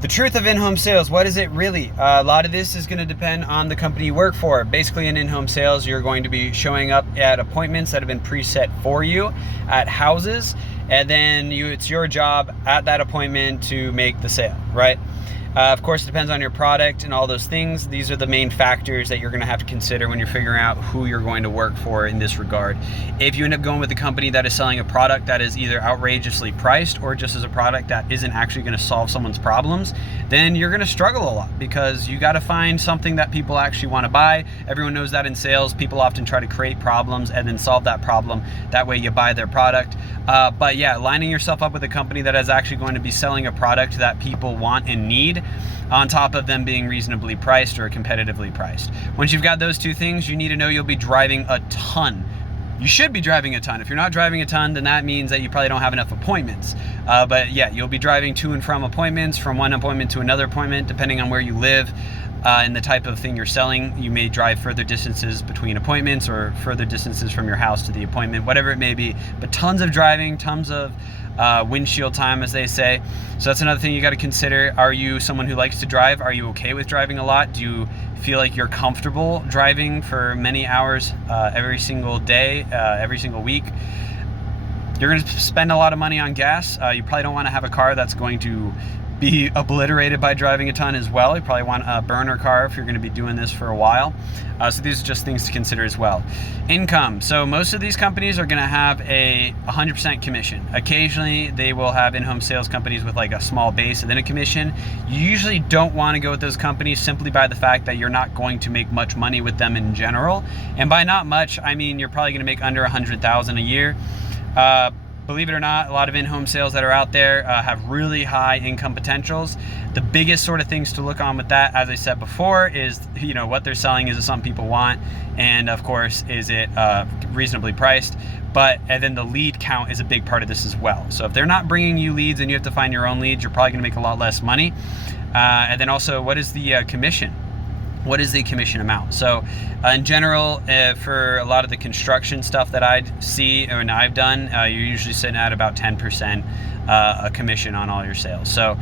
The truth of in-home sales, what is it really? A lot of this is going to depend on the company you work for. Basically, in in-home sales, you're going to be showing up at appointments that have been preset for you at houses, and then it's your job at that appointment to make the sale, right? Of course, it depends on your product and all those things. These are the main factors that you're going to have to consider when you're figuring out who you're going to work for in this regard. If you end up going with a company that is selling a product that is either outrageously priced or just as a product that isn't actually going to solve someone's problems, then you're going to struggle a lot, because you got to find something that people actually want to buy. Everyone knows that in sales, people often try to create problems and then solve that problem. That way you buy their product. But yeah, lining yourself up with a company that is actually going to be selling a product that people want and need, on top of them being reasonably priced or competitively priced. Once you've got those two things, you need to know you'll be driving a ton. You should be driving a ton. If you're not driving a ton, then that means that you probably don't have enough appointments. But yeah, you'll be driving to and from appointments, from one appointment to another appointment, depending on where you live and the type of thing you're selling. You may drive further distances between appointments or further distances from your house to the appointment, whatever it may be. But tons of driving, tons of windshield time, as they say. So that's another thing you got to consider. Are you someone who likes to drive? Are you okay with driving a lot? Do you feel like you're comfortable driving for many hours every single day, every single week? You're going to spend a lot of money on gas. You probably don't want to have a car that's going to be obliterated by driving a ton as well. You probably want a burner car if you're going to be doing this for a while. So these are just things to consider as well. Income. So most of these companies are going to have a 100% commission. Occasionally they will have in-home sales companies with like a small base and then a commission. You usually don't want to go with those companies simply by the fact that you're not going to make much money with them in general. And by not much, I mean you're probably going to make under $100,000 a year. Believe it or not, a lot of in-home sales that are out there have really high income potentials. The biggest sort of things to look on with that, as I said before, is what they're selling. Is it something people want? And of course, is it reasonably priced? And then the lead count is a big part of this as well. So if they're not bringing you leads and you have to find your own leads, you're probably going to make a lot less money. And then also, what is the commission? What is the commission amount? So in general, for a lot of the construction stuff that I see and I've done, you're usually sitting at about 10% a commission on all your sales. So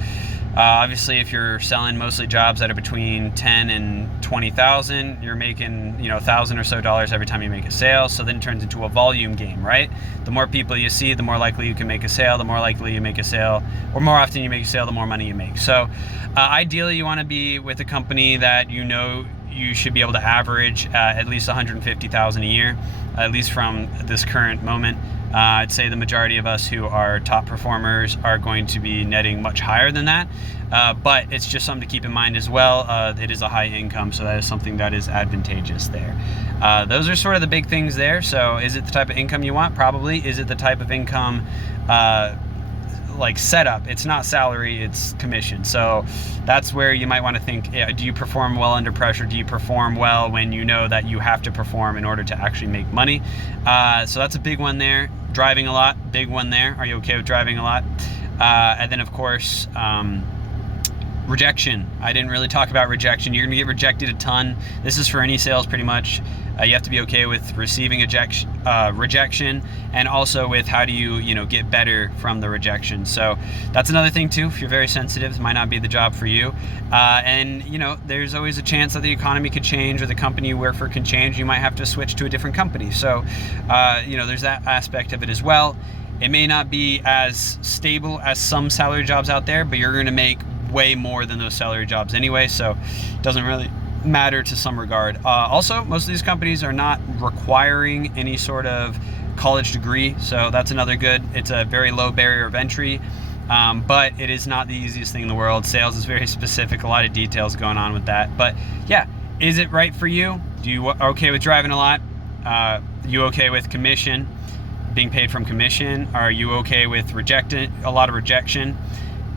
obviously, if you're selling mostly jobs that are between 10 and 20,000, you're making $1,000 or so every time you make a sale. So then it turns into a volume game, right? The more people you see, the more likely you can make a sale. The more likely you make a sale, or more often you make a sale, the more money you make. So ideally, you want to be with a company that you should be able to average at least 150,000 a year, at least from this current moment. I'd say the majority of us who are top performers are going to be netting much higher than that, but it's just something to keep in mind as well. It is a high income, so that is something that is advantageous there. Those are sort of the big things there. So is it the type of income you want? Probably. Is it the type of income like setup? It's not salary, it's commission. So that's where you might want to think, do you perform well under pressure? Do you perform well when you know that you have to perform in order to actually make money? So that's a big one there. Driving a lot, big one there. Are you okay with driving a lot? And then of course, rejection. I didn't really talk about rejection. You're gonna get rejected a ton. This is for any sales pretty much. You have to be okay with receiving rejection, and also with how do you get better from the rejection. So that's another thing too. If you're very sensitive, it might not be the job for you. And there's always a chance that the economy could change or the company you work for can change. You might have to switch to a different company. So there's that aspect of it as well. It may not be as stable as some salary jobs out there, but you're going to make way more than those salary jobs anyway, so it doesn't really matter to some regard. Also, most of these companies are not requiring any sort of college degree, so that's another good. It's a very low barrier of entry, but it is not the easiest thing in the world. Sales is very specific, a lot of details going on with that. But yeah, is it right for you? You okay with driving a lot? You okay with commission, being paid from commission? Are you okay with a lot of rejection?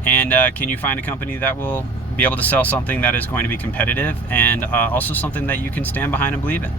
And can you find a company that will be able to sell something that is going to be competitive and also something that you can stand behind and believe in?